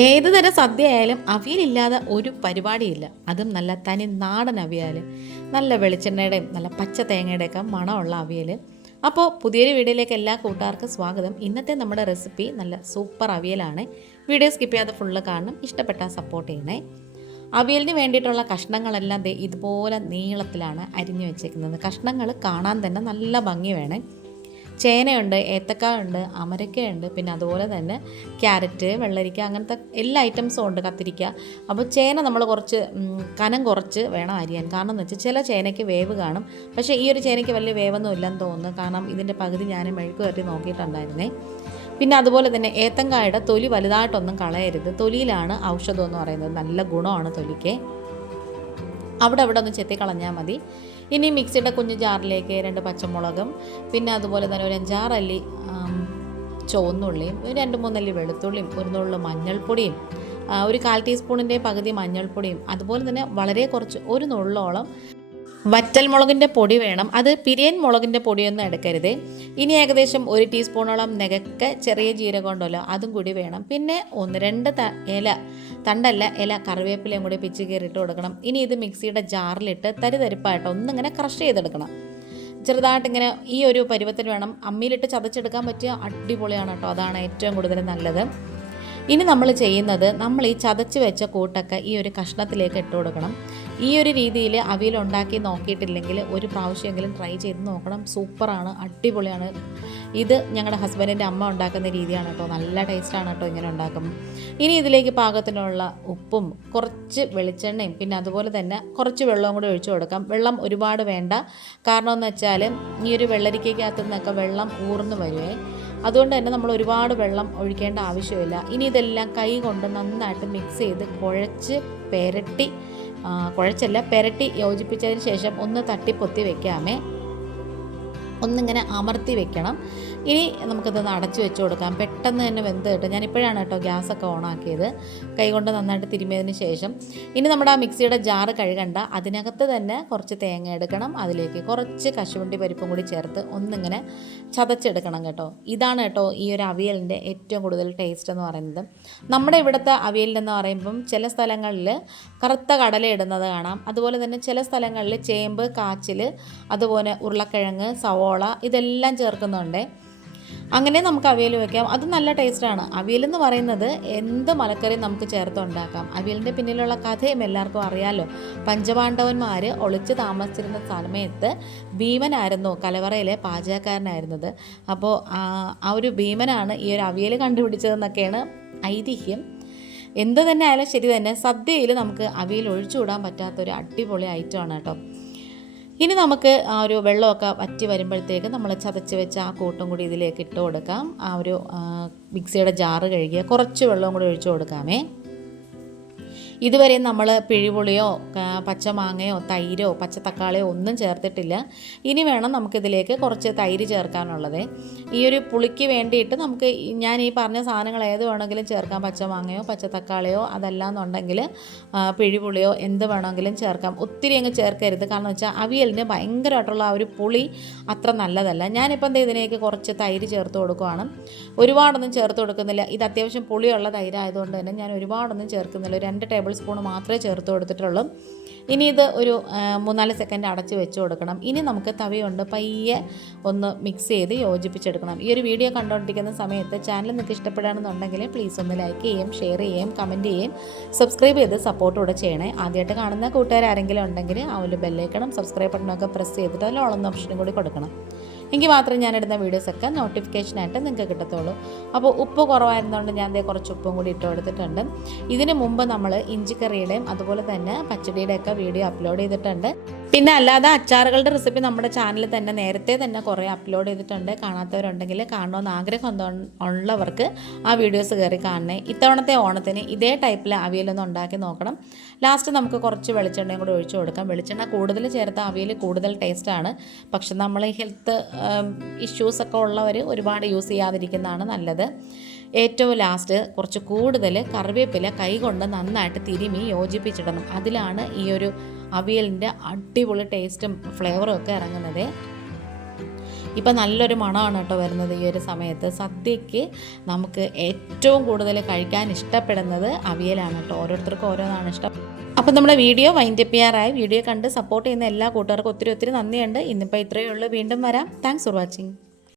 ഏത് തരം സദ്യ ആയാലും അവിയലില്ലാതെ ഒരു പരിപാടിയില്ല. അതും നല്ല തനി നാടൻ അവിയൽ, നല്ല വെളിച്ചെണ്ണയുടെയും നല്ല പച്ച തേങ്ങയുടെയൊക്കെ മണമുള്ള അവിയൽ. അപ്പോൾ പുതിയൊരു വീഡിയോയിലേക്ക് എല്ലാ കൂട്ടുകാർക്കും സ്വാഗതം. ഇന്നത്തെ നമ്മുടെ റെസിപ്പി നല്ല സൂപ്പർ അവിയലാണ്. വീഡിയോ സ്കിപ്പ് ചെയ്യാതെ ഫുള്ള് കാണണം. ഇഷ്ടപ്പെട്ടാൽ സപ്പോർട്ട് ചെയ്യണേ. അവിയലിന് വേണ്ടിയിട്ടുള്ള കഷ്ണങ്ങളെല്ലാം ഇതുപോലെ നീളത്തിലാണ് അരിഞ്ഞു വെച്ചേക്കുന്നത്. കഷ്ണങ്ങൾ കാണാൻ തന്നെ നല്ല ഭംഗി വേണേ. ചേനയുണ്ട്, ഏത്തക്കായ ഉണ്ട്, അമരക്കയുണ്ട്, പിന്നെ അതുപോലെ തന്നെ ക്യാരറ്റ്, വെള്ളരിക്ക, അങ്ങനത്തെ എല്ലാ ഐറ്റംസും ഉണ്ട്, കത്തിരിക്ക. അപ്പോൾ ചേന നമ്മൾ കുറച്ച് കനം കുറച്ച് വേണം അരിയാൻ. കാരണം എന്ന് വെച്ചാൽ ചില ചേനയ്ക്ക് വേവ് കാണും, പക്ഷേ ഈ ഒരു ചേനയ്ക്ക് വലിയ വേവൊന്നും ഇല്ലെന്ന് തോന്നുന്നു. കാരണം ഇതിൻ്റെ പകുതി ഞാൻ മെഴുക്ക് വരട്ടി നോക്കിയിട്ടുണ്ടായിരുന്നേ. പിന്നെ അതുപോലെ തന്നെ ഏത്തങ്കായുടെ തൊലി വലുതായിട്ടൊന്നും കളയരുത്. തൊലിയിലാണ് ഔഷധം എന്ന് പറയുന്നത്. നല്ല ഗുണമാണ് തൊലിക്ക്. അവിടെ ഒന്ന് ചെത്തി കളഞ്ഞാൽ മതി. ഇനി മിക്സിയുടെ കുഞ്ഞു ജാറിലേക്ക് 2 പച്ചമുളകും, പിന്നെ അതുപോലെ തന്നെ ഒരു 5-6 അല്ലി ചുവന്നുള്ളിയും, 2-3 അല്ലി വെളുത്തുള്ളിയും, ഒരു നുള്ളു മഞ്ഞൾപ്പൊടിയും, ഒരു 1/4 ടീസ്പൂണിൻ്റെ പകുതി മഞ്ഞൾപ്പൊടിയും, അതുപോലെ തന്നെ വളരെ കുറച്ച് ഒരു നുള്ളോളം വറ്റൽ മുളകിൻ്റെ പൊടി വേണം. അത് പിരിയൻ മുളകിൻ്റെ പൊടിയൊന്നും എടുക്കരുത്. ഇനി ഏകദേശം 1 ടീസ്പൂണോളം നെകക്ക ചെറിയ ജീരകം ഉണ്ടല്ലോ, അതും കൂടി വേണം. പിന്നെ 1-2 ഇല കറിവേപ്പിലയും കൂടി പിച്ച് കയറിയിട്ട് കൊടുക്കണം. ഇനി ഇത് മിക്സിയുടെ ജാറിലിട്ട് തരിതരിപ്പായിട്ട് ഒന്നിങ്ങനെ ക്രഷ് ചെയ്തെടുക്കണം. ചെറുതായിട്ടിങ്ങനെ ഈ ഒരു പരുവത്തിന് വേണം. അമ്മിയിലിട്ട് ചതച്ചെടുക്കാൻ പറ്റിയ അടിപൊളിയാണ് കേട്ടോ. അതാണ് ഏറ്റവും കൂടുതൽ നല്ലത്. ഇനി നമ്മൾ ചെയ്യുന്നത്, നമ്മൾ ഈ ചതച്ച് വെച്ച കൂട്ടൊക്കെ ഈ ഒരു കഷ്ണത്തിലേക്ക് ഇട്ട് കൊടുക്കണം. ഈ ഒരു രീതിയിൽ അവിയൽ ഉണ്ടാക്കി നോക്കിയിട്ടില്ലെങ്കിൽ ഒരു പ്രാവശ്യമെങ്കിലും ട്രൈ ചെയ്ത് നോക്കണം. സൂപ്പറാണ്, അടിപൊളിയാണ്. ഇത് ഞങ്ങളുടെ ഹസ്ബൻഡിൻ്റെ അമ്മ ഉണ്ടാക്കുന്ന രീതിയാണ് കേട്ടോ. നല്ല ടേസ്റ്റാണ് കേട്ടോ ഇങ്ങനെ ഉണ്ടാക്കും. ഇനി ഇതിലേക്ക് പാകത്തിനുള്ള ഉപ്പും കുറച്ച് വെളിച്ചെണ്ണയും, പിന്നെ അതുപോലെ തന്നെ കുറച്ച് വെള്ളവും കൂടി ഒഴിച്ചു കൊടുക്കാം. വെള്ളം ഒരുപാട് വേണ്ട. കാരണം എന്ന് വെച്ചാൽ ഈ ഒരു വെള്ളരിക്കകത്തു നിന്നൊക്കെ വെള്ളം ഊർന്നു വരുവേ. അതുകൊണ്ട് തന്നെ നമ്മൾ ഒരുപാട് വെള്ളം ഒഴിക്കേണ്ട ആവശ്യമില്ല. ഇനി ഇതെല്ലാം കൈ കൊണ്ട് നന്നായിട്ട് മിക്സ് ചെയ്ത് പെരട്ടി യോജിപ്പിച്ചതിന് ശേഷം ഒന്ന് തട്ടിപ്പൊത്തി വെക്കാമേ. ഒന്നിങ്ങനെ അമർത്തി വെക്കണം. ഇനി നമുക്കിതൊന്ന് അടച്ചു വെച്ച് കൊടുക്കാം. പെട്ടെന്ന് തന്നെ വെന്ത് കിട്ടും. ഞാനിപ്പോഴാണ് കേട്ടോ ഗ്യാസൊക്കെ ഓണാക്കിയത്. കൈകൊണ്ട് നന്നായിട്ട് തിരുമിയതിന് ശേഷം ഇനി നമ്മുടെ ആ മിക്സിയുടെ ജാറ് കഴുകണ്ട. അതിനകത്ത് തന്നെ കുറച്ച് തേങ്ങ എടുക്കണം. അതിലേക്ക് കുറച്ച് കശുവണ്ടി പരിപ്പും കൂടി ചേർത്ത് ഒന്നിങ്ങനെ ചതച്ചെടുക്കണം കേട്ടോ. ഇതാണ് കേട്ടോ ഈ ഒരു അവിയലിൻ്റെ ഏറ്റവും കൂടുതൽ ടേസ്റ്റ് എന്ന് പറയുന്നത്. നമ്മുടെ ഇവിടുത്തെ അവിയലിനെന്ന് പറയുമ്പം ചില സ്ഥലങ്ങളിൽ കറുത്ത കടല ഇടുന്നത് കാണാം. അതുപോലെ തന്നെ ചില സ്ഥലങ്ങളിൽ ചേമ്പ്, കാച്ചിൽ, അതുപോലെ ഉരുളക്കിഴങ്ങ്, സവോള ഇതെല്ലാം ചേർക്കുന്നുണ്ട്. അങ്ങനെ നമുക്ക് അവിയൽ വയ്ക്കാം. അത് നല്ല ടേസ്റ്റാണ്. അവിയലെന്ന് പറയുന്നത് എന്ത് മലക്കറിയും നമുക്ക് ചേർത്ത് ഉണ്ടാക്കാം. അവിയലിൻ്റെ പിന്നിലുള്ള കഥയും എല്ലാവർക്കും അറിയാമല്ലോ. പഞ്ചപാണ്ഡവന്മാർ ഒളിച്ച് താമസിച്ചിരുന്ന സമയത്ത് ഭീമനായിരുന്നു കലവറയിലെ പാചകക്കാരനായിരുന്നത്. അപ്പോൾ ആ ഒരു ഭീമനാണ് ഈ ഒരു അവിയൽ കണ്ടുപിടിച്ചതെന്നൊക്കെയാണ് ഐതിഹ്യം. എന്ത് തന്നെ ആയാലും ശരി തന്നെ, സദ്യയിൽ നമുക്ക് അവിയൽ ഒഴിച്ചുകൂടാൻ പറ്റാത്തൊരു അടിപൊളി ഐറ്റമാണ് കേട്ടോ. ഇനി നമുക്ക് ആ ഒരു വെള്ളമൊക്കെ വറ്റി വരുമ്പോഴത്തേക്ക് നമ്മൾ ചതച്ച് വെച്ച ആ കൂട്ടും കൂടി ഇതിലേക്ക് ഇട്ട് കൊടുക്കാം. ആ ഒരു മിക്സിയുടെ ജാറ് കഴുകിയ കുറച്ച് വെള്ളവും കൂടി ഒഴിച്ചു കൊടുക്കാമേ. ഇതുവരെ നമ്മൾ പിഴിപുളിയോ പച്ചമാങ്ങയോ തൈരോ പച്ചത്തക്കാളിയോ ഒന്നും ചേർത്തിട്ടില്ല. ഇനി വേണം നമുക്കിതിലേക്ക് കുറച്ച് തൈര് ചേർക്കാനുള്ളത്. ഈ ഒരു പുളിക്ക് വേണ്ടിയിട്ട് നമുക്ക് ഞാൻ ഈ പറഞ്ഞ സാധനങ്ങൾ ഏത് വേണമെങ്കിലും ചേർക്കാം. പച്ചമാങ്ങയോ പച്ചത്തക്കാളിയോ, അതല്ലാന്നുണ്ടെങ്കിൽ പിഴിപുളിയോ എന്ത് വേണമെങ്കിലും ചേർക്കാം. ഒത്തിരി അങ്ങ് ചേർക്കരുത്. കാരണം വെച്ചാൽ അവിയലിന് ഭയങ്കരമായിട്ടുള്ള ആ ഒരു പുളി അത്ര നല്ലതല്ല. ഞാനിപ്പം ഇതിലേക്ക് കുറച്ച് തൈര് ചേർത്ത് കൊടുക്കുകയാണ്. ഒരുപാടൊന്നും ചേർത്ത് കൊടുക്കുന്നില്ല. ഇത് അത്യാവശ്യം പുളിയുള്ള തൈരായതുകൊണ്ട് തന്നെ ഞാൻ ഒരുപാടൊന്നും ചേർക്കുന്നില്ല. 2 ടേബിൾ സ്പൂൺ മാത്രമേ ചേർത്ത് കൊടുത്തിട്ടുള്ളൂ. ഇനി ഇത് ഒരു 3-4 സെക്കൻഡ് അടച്ച് വെച്ച് കൊടുക്കണം. ഇനി നമുക്ക് തവി കൊണ്ട് പയ്യെ ഒന്ന് മിക്സ് ചെയ്ത് യോജിപ്പിച്ചെടുക്കണം. ഈ ഒരു വീഡിയോ കണ്ടുകൊണ്ടിരിക്കുന്ന സമയത്ത് ചാനൽ നിങ്ങൾക്ക് ഇഷ്ടപ്പെടുകയാണെന്നുണ്ടെങ്കിൽ പ്ലീസ് ഒന്ന് ലൈക്ക് ചെയ്യുകയും ഷെയർ ചെയ്യുകയും കമൻറ്റ് ചെയ്യുകയും സബ്സ്ക്രൈബ് ചെയ്ത് സപ്പോർട്ട് കൂടെ ചെയ്യണേ. ആദ്യമായിട്ട് കാണുന്ന കൂട്ടുകാരെങ്കിലും ഉണ്ടെങ്കിൽ ആ ഒരു ബെല്ലൈക്കണം സബ്സ്ക്രൈബ് ബട്ടണൊക്കെ പ്രസ് ചെയ്തിട്ട് അതിൽ ഓളുന്ന ഓപ്ഷനും കൂടി കൊടുക്കണം. എങ്കിൽ മാത്രമേ ഞാനിടുന്ന വീഡിയോസൊക്കെ നോട്ടിഫിക്കേഷനായിട്ട് നിങ്ങൾക്ക് കിട്ടത്തുള്ളൂ. അപ്പോൾ ഉപ്പ് കുറവായിരുന്നതുകൊണ്ട് ഞാൻ കുറച്ച് ഉപ്പും കൂടി ഇട്ട് കൊടുത്തിട്ടുണ്ട്. ഇതിന് മുമ്പ് നമ്മൾ ഇഞ്ചിക്കറിയുടെയും അതുപോലെ തന്നെ പച്ചടിയുടെയൊക്കെ വീഡിയോ അപ്ലോഡ് ചെയ്തിട്ടുണ്ട്. പിന്നെ അല്ലാതെ അച്ചാറുകളുടെ റെസിപ്പി നമ്മുടെ ചാനലിൽ തന്നെ നേരത്തെ തന്നെ കുറേ അപ്ലോഡ് ചെയ്തിട്ടുണ്ട്. കാണാത്തവരുണ്ടെങ്കിൽ കാണണമെന്ന് ആഗ്രഹം ഉള്ളവർക്ക് ആ വീഡിയോസ് കയറി കാണണേ. ഇത്തവണത്തെ ഓണത്തിന് ഇതേ ടൈപ്പിൽ അവിയലൊന്ന് ഉണ്ടാക്കി നോക്കണം. ലാസ്റ്റ് നമുക്ക് കുറച്ച് വെളിച്ചെണ്ണയും കൂടി ഒഴിച്ചു കൊടുക്കാം. വെളിച്ചെണ്ണ കൂടുതൽ ചേർത്ത അവിയൽ കൂടുതൽ ടേസ്റ്റാണ്. പക്ഷെ നമ്മൾ ഹെൽത്ത് ഇഷ്യൂസൊക്കെ ഉള്ളവർ ഒരുപാട് യൂസ് ചെയ്യാതിരിക്കുന്നതാണ് നല്ലത്. ഏറ്റവും ലാസ്റ്റ് കുറച്ച് കൂടുതൽ കറിവേപ്പില കൈകൊണ്ട് നന്നായിട്ട് തിരുമി യോജിപ്പിച്ചിടണം. അതിലാണ് ഈ ഒരു അവിയലിൻ്റെ അടിപൊളി ടേസ്റ്റും ഫ്ലേവറും ഒക്കെ ഇറങ്ങുന്നത്. ഇപ്പം നല്ലൊരു മണമാണ് കേട്ടോ വരുന്നത് ഈ ഒരു സമയത്ത്. സദ്യക്ക് നമുക്ക് ഏറ്റവും കൂടുതൽ കഴിക്കാൻ ഇഷ്ടപ്പെടുന്നത് അവിയലാണ് കേട്ടോ. ഓരോരുത്തർക്കും ഓരോന്നാണ് ഇഷ്ടം. അപ്പം നമ്മുടെ വീഡിയോ വൈൻഡപ്പ് ചെയ്യാറായി. വീഡിയോ കണ്ട് സപ്പോർട്ട് ചെയ്യുന്ന എല്ലാ കൂട്ടുകാർക്കും ഒത്തിരി ഒത്തിരി നന്ദിയുണ്ട്. ഇന്നിപ്പോൾ ഇത്രയേ ഉള്ളൂ. വീണ്ടും വരാം. Thanks for watching.